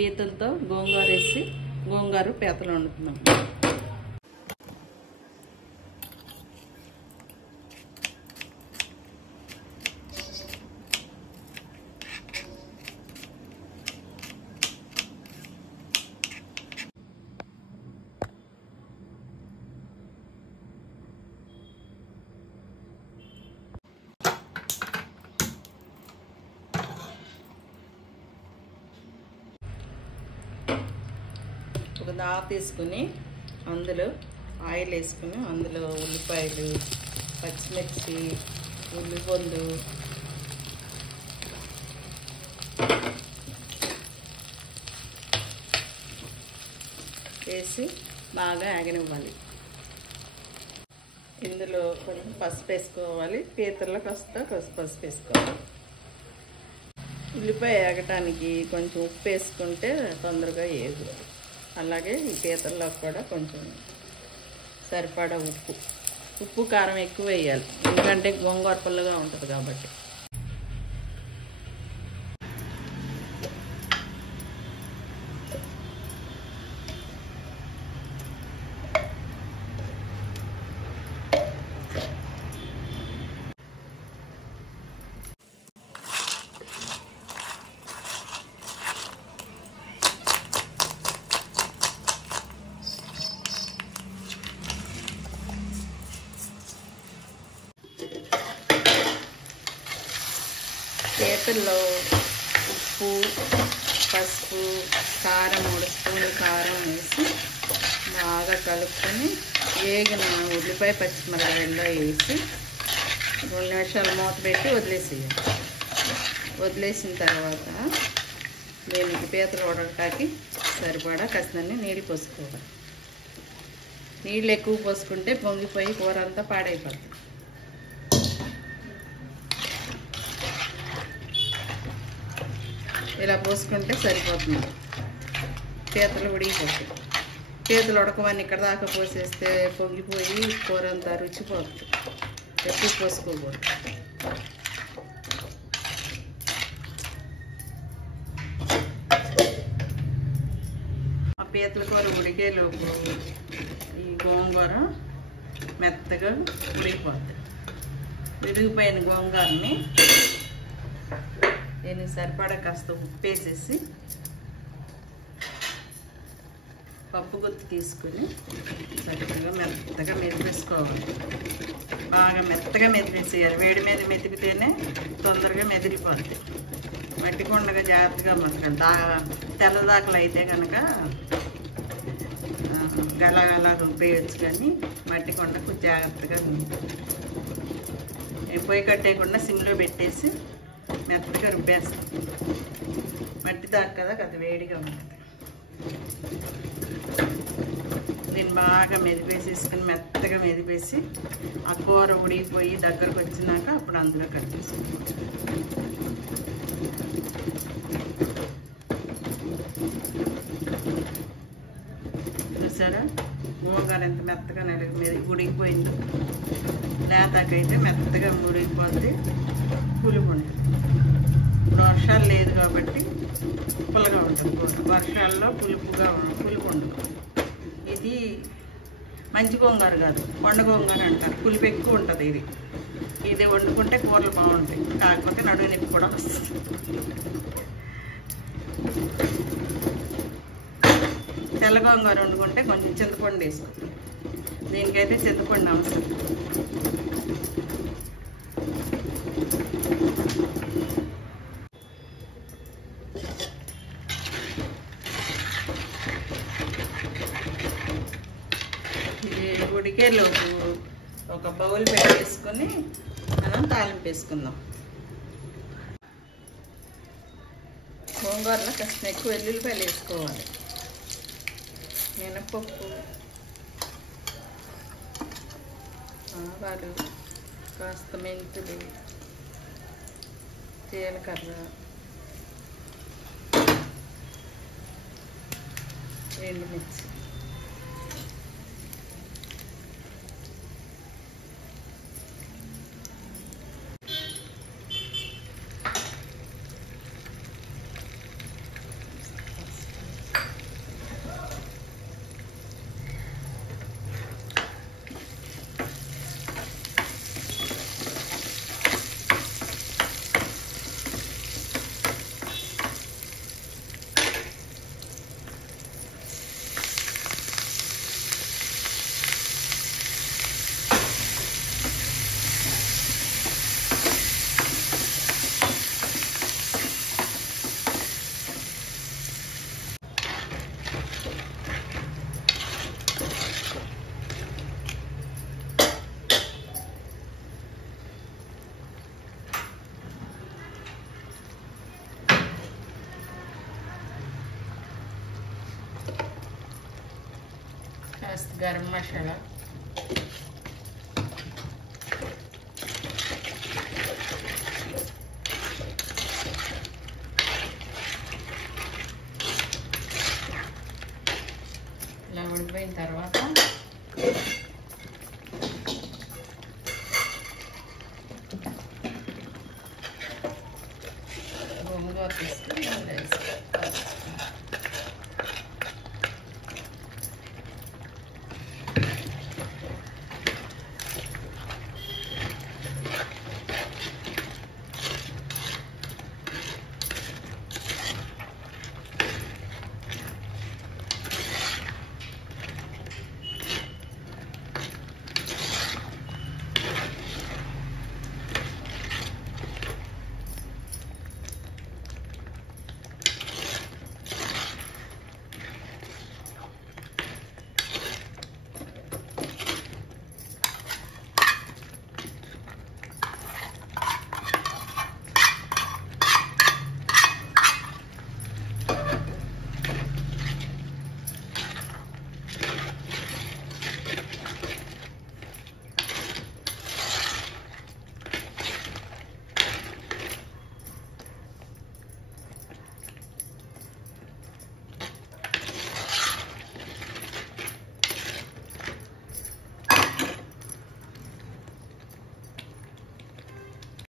పీతలతో గోంగూర వేసి గోంగూర పీతలు వండుతున్నాం. ఒక దావ తీసుకుని అందులో ఆయిల్ వేసుకుని అందులో ఉల్లిపాయలు, పచ్చిమిర్చి, ఉల్లిపొందు, వేసి బాగా ఆగనివ్వాలి. ఇందులో కొంచెం పసుపు వేసుకోవాలి. పీతల్లో కాస్త పసుపు వేసుకోవాలి. ఉల్లిపాయ వేగటానికి కొంచెం ఉప్పు వేసుకుంటే తొందరగా వేగుతుంది. అలాగే ఈ పీతల్లో కూడా కొంచెం సరిపడా ఉప్పు కారం ఎక్కువ వేయాలి, ఎందుకంటే గోంగూర పుల్లగా ఉంటుంది కాబట్టి. పీతల్లో ఉప్పు, పసుపు, కారం 3 స్పూన్లు కారం వేసి బాగా కలుపుకొని వేగిన ఉల్లిపాయ పచ్చిమిరపకాయల్లో వేసి 2 నిమిషాలు మూత పెట్టి వదిలేసేయాలి. వదిలేసిన తర్వాత దీనికి పీతలు ఉడకటానికి సరిపడా కాసినన్ని నీళ్ళు పోసుకోవాలి. నీళ్ళు ఎక్కువ పోసుకుంటే పొంగిపోయి కూర అంతా పాడైపోతుంది. ఇలా పోసుకుంటే సరిపోతుంది. పీతలు ఉడికిపోతాయి. పీతలు ఉడకమని ఇక్కడ దాకా పోసేస్తే పొంగిపోయి కూర అంతా రుచిపోతుంది. ఎక్కువ పోసుకోకూడదు. ఆ పీతల కూర ఉడికేలోపు ఈ గోంగూర మెత్తగా ఉడికిపోతుంది. ఉడికిపోయిన గోంగూరని దీనికి సరిపడా కాస్త ఉప్పు వేసేసి పప్పు గుత్తి తీసుకుని చక్కగా మెత్తగా మెదిపేసుకోవాలి. బాగా మెత్తగా మెదిపేసేయాలి. వేడి మీద మెదిపితేనే తొందరగా మెదిరిపోతుంది. మట్టికొండగా జాగ్రత్తగా మసకండి. తెల్లదాకలు అయితే కనుక గలగలా రుబ్బేయచ్చు, కానీ మట్టికొండకు జాగ్రత్తగా పొయ్యి కట్టేయకుండా సిమ్లో పెట్టేసి మెత్తగా రుబ్బేస్తాం. మట్టి దాకా కదా అది వేడిగా ఉంటుంది. దీన్ని బాగా మెదిపేసేసుకుని మెత్తగా మెదిపేసి ఆ కూర ఉడికిపోయి దగ్గరకు వచ్చినాక అప్పుడు అందులో కలిపేస్తాం. చూసారా గోంగూర ఎంత మెత్తగా ఉడికిపోయింది. లేతాకైతే మెత్తగా ఉడికిపోతుంది, పులుపు ఉంటుంది. వర్షాలు లేదు కాబట్టి పుల్లగా ఉంటుంది కూర. వర్షాల్లో పులుపు ఉండదు. ఇది మంచి గోంగూర కాదు, కొండ గోంగూర అంటారు. పులుపు ఎక్కువ ఉంటుంది. ఇది వండుకుంటే కూరలు బాగుంటాయి. కాకపోతే నడుము నొప్పి కూడా వస్తుంది. తెల్ల గోంగూర వండుకుంటే కొంచెం చింతపండు వేసుకోండి. దీనికైతే చింతపండు అవసరం. ఉడికేలోపు ఒక బౌల్ పెట్టేసుకొని మనం తాలింపు వేసుకుందాం. గోంగూరలో కాస్త ఎక్కువ వెల్లుల్లిపాయలు వేసుకోవాలి. మినపప్పు, ఆవాలు, కాస్త మెంతులు, జీలకర్ర, ఎండుమిర్చి, గరం మసాలా, ఇలా ఉడికిపోయిన తర్వాత గోంగూర తీసుకుని